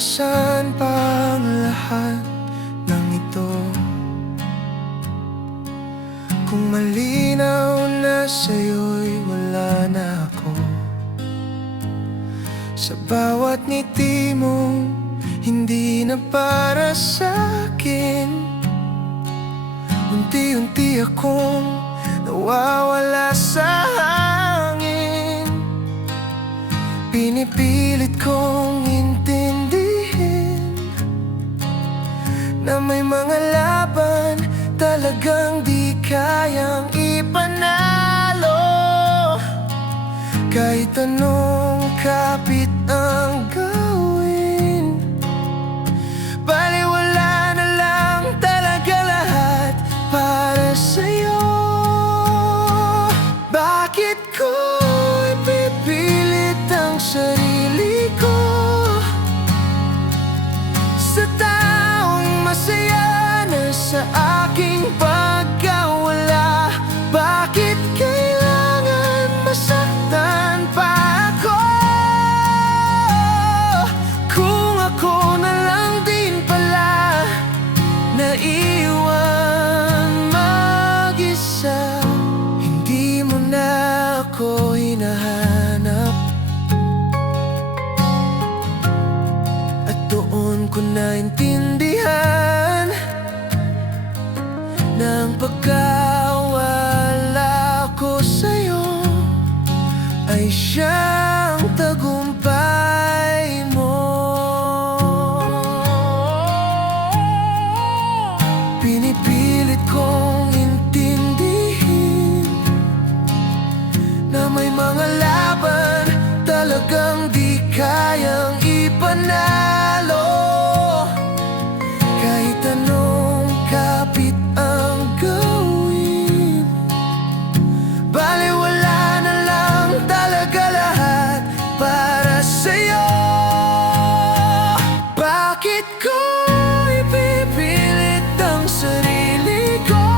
nasaan pa ang lahat ng ito? Kung malinaw na sa'yo'y wala na ako. Sa bawat ngiti mo, hindi na para sa'kin. Unti-unti akong nawawala sa hangin. Pinipilit kong intindihin na may mga laban talagang di kayang ipanalo. Kahit anong kapit ang gawin, baliwala na lang talaga lahat para sa'yo. Bakit ko ipipilit ang sarili ko sa taong masaya na sa aking pagkawala? Bakit kailangan masaktan pa ako? Kung ako na lang din pala naiwan mag-isa, hindi mo na ako hinahanap. At doon ko naintindihan na ang pagkawala ko sa'yo ay siyang tagumpay mo. Pinipilit kong intindihin na may mga laban talagang di kayang ipanalo. Kahit anong kapit ang gawin, baliwala na lang talaga lahat para sa'yo. Bakit ko ipipilit ang sarili ko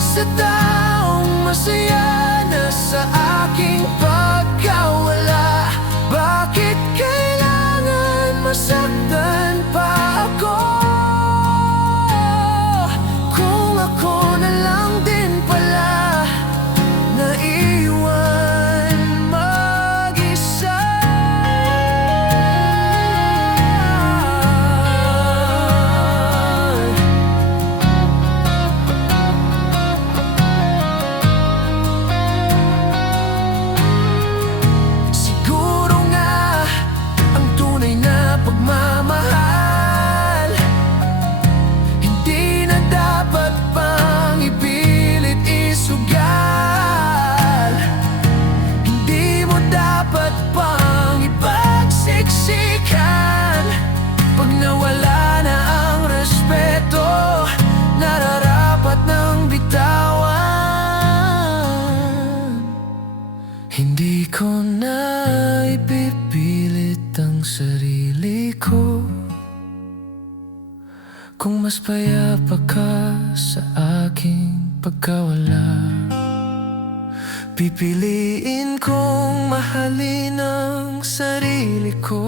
sa taong masaya na sa aking pagkawala? Bakit kailangan masaktan pa ako? Kung ako na lang din pala naiwan mag-isa. Siguro nga ang tunay na pagmamahal hindi na dapat pang ipilit isugal. Hindi mo dapat pang ipagsiksikan. Pag nawala na ang respeto, nararapat ng bitawan. Hindi ko na ipipilit ang sarili ko. Kung mas payapa ka sa aking pagkawala, pipiliin kong mahalin ang sarili ko.